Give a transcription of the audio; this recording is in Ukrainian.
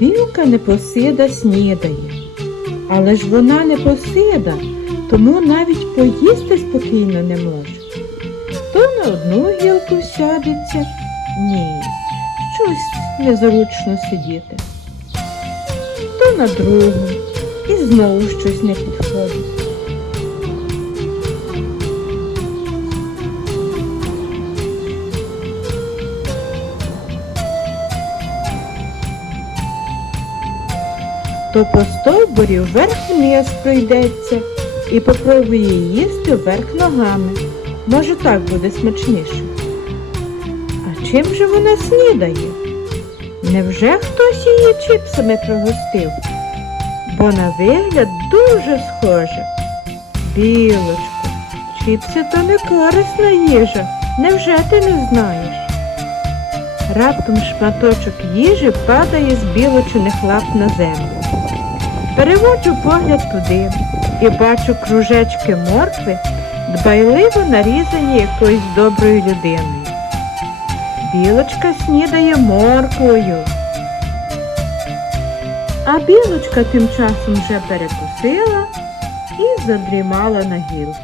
Білка непосида снідає. Але ж вона не посида, тому навіть поїсти спокійно не може. То на одну гілку сядеться, ні, щось незручно сидіти. То на другу і знову щось не підходить. То по стовбурі вверх-вниз пройдеться і попробує їсти вверх ногами. Може, так буде смачніше. А чим же вона снідає? Невже хтось її чіпсами пригостив? Бо на вигляд дуже схоже. Білочко, чіпси то не корисна їжа. Невже ти не знаєш? Раптом шматочок їжі падає з білочиних лап на землю. Переводжу погляд туди і бачу кружечки моркви, дбайливо нарізані якоюсь доброю людиною. Білочка снідає морквою. А білочка тим часом вже перекусила і задрімала на гілці.